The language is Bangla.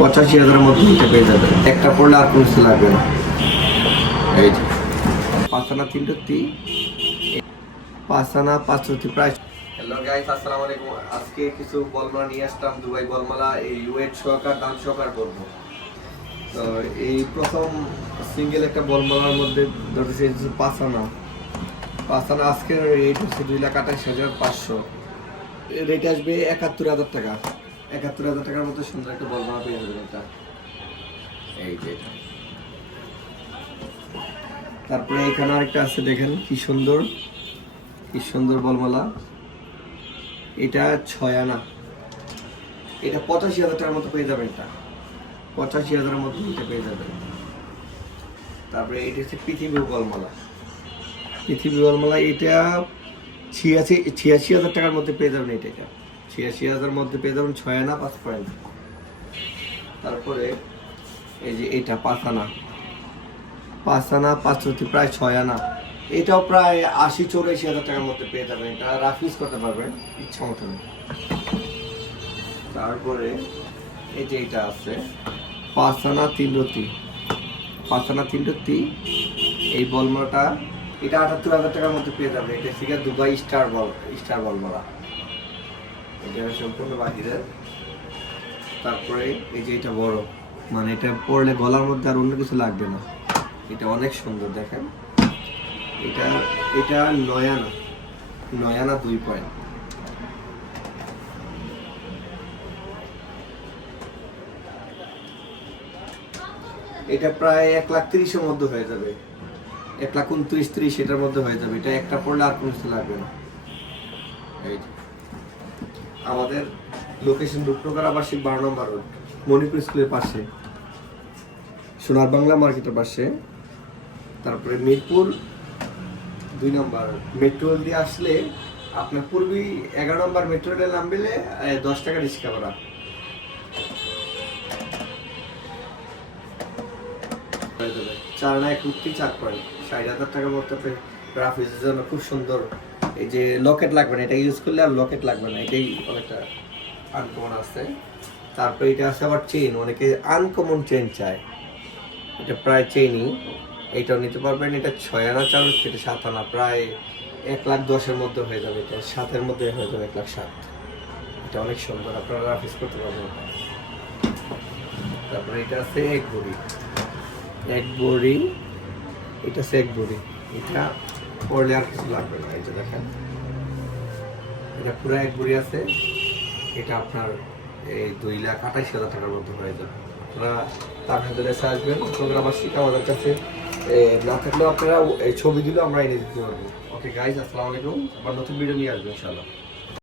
85,000-এর মতো নিতে পেয়ে যাবে। একটা পড়লে আর কোনো কিছু লাগবে না। এই যে পাঁচানা 3 পাঁচানা 5 প্রায়। হ্যালো গাইস, আসসালামু আলাইকুম। আজকে কিছু বলমালা নিয়ে আসলাম, দুবাই বলমালা। এই ওয়েট সহকার, দাম সহকার বলবো। তো এই প্রথম সিঙ্গেল একটা বলমালার মধ্যে ধরেছে পাঁচানা। আজকের রেট হচ্ছে 2,28,500। রেট আসবে 71,000 টাকা। 71,000 টাকার মতো সুন্দর একটা বলমালা পেয়ে যাবেন এটা। এই যে তারপরে এখানে আরেকটা আছে, দেখেন কি সুন্দর বলমালা। এটা 6 আনা। এটা 85,000 টাকার মতো পেয়ে যাবেন। এটা 85,000-এর মতো এটা পেয়ে যাবেন। তারপরে এটা হচ্ছে পৃথিবী বলমালা। এটা 86,000 টাকার মধ্যে পেয়ে যাবেন। এটা 86,000-এর মধ্যে পেয়ে যাবেন। 6 আনা 5 পয়েন্ট। তারপরে এই যে এটা 5 আনা 5 প্রায় 6 আনা। এটাও প্রায় 80-84,000 টাকার মধ্যে পেয়ে যাবেন। এটা রাফ ইউজ করতে পারবেন ইচ্ছা মতন। তারপরে এই যে এটা আছে 5 আনা 3 এই বলমালাটা এটা 78,000 টাকার মধ্যে পেয়ে যাবেন। এটা ঠিক আছে দুবাই স্টার বলমালা। এটা সম্পূর্ণ বাহিরের। তারপরে এই যে এটা বড়, মানে এটা পরলে গলার মধ্যে আর অন্য কিছু লাগবে না। এটা অনেক সুন্দর, দেখেন। এটা 9 আনা 2 পয়েন্ট। এটা প্রায় 1,30,000-এর মধ্যে হয়ে যাবে। 1,29,30 এটার মধ্যে হয়ে যাবে। এটা একটা পড়লে আর কোনো কিছু লাগবে না। এই আমাদের লোকেশন রূপনগর আবাসিক 12 নম্বর রোড, মণিপুর স্কুলের পাশে, সোনার বাংলা মার্কেটের পাশে। তারপরে মিরপুর 2 নম্বর মেট্রো দিয়ে আসলে আপনার পূর্বী 11 নম্বর মেট্রো রেল নামলে 10 টাকা রিক্সা ভাড়া। 4 আনা 4 পয়েন্ট 60,000 টাকার মতো গ্রাফিক্সের জন্য খুব সুন্দর। এই যে লকেট লাগবে না, এটা ইউজ করলে আর লকেট লাগবে না। এটাই অনেকটা আনকমন আছে। তারপরে এটা আছে আবার চেইন, অনেকে আনকমন চেইন চায়। এটা প্রায় চেইনই, এইটাও নিতে পারবেন। এটা 6 আনা 4, এটা 7 আনা, প্রায় 1,10,000-এর মধ্যে হয়ে যাবে। এটা 7-এর মধ্যে হয়ে যাবে, 1,07,000। এটা অনেক সুন্দর, আপনারা গ্রাফিক্স করতে পারবেন। তারপরে এটা আছে এক বড়ি। এটা আছে এক বড়ি। এটা পড়লে আর কিছু লাগবে না। এই যে দেখেন, এটা পুরো এক বড়ি আছে। এটা আপনার এই 2,28,000 টাকার মধ্যে হয়ে যাবে। আপনারা তার মধ্যে এসে আসবেন প্রোগ্রামার আমাদের কাছে। না থাকলেও আপনারা এই ছবি দিলেও আমরা এনে দিতে পারবো। ওকে গাইজ, আসসালামু আলাইকুম। আবার নতুন ভিডিও নিয়ে আসবেন ইনশাআল্লাহ।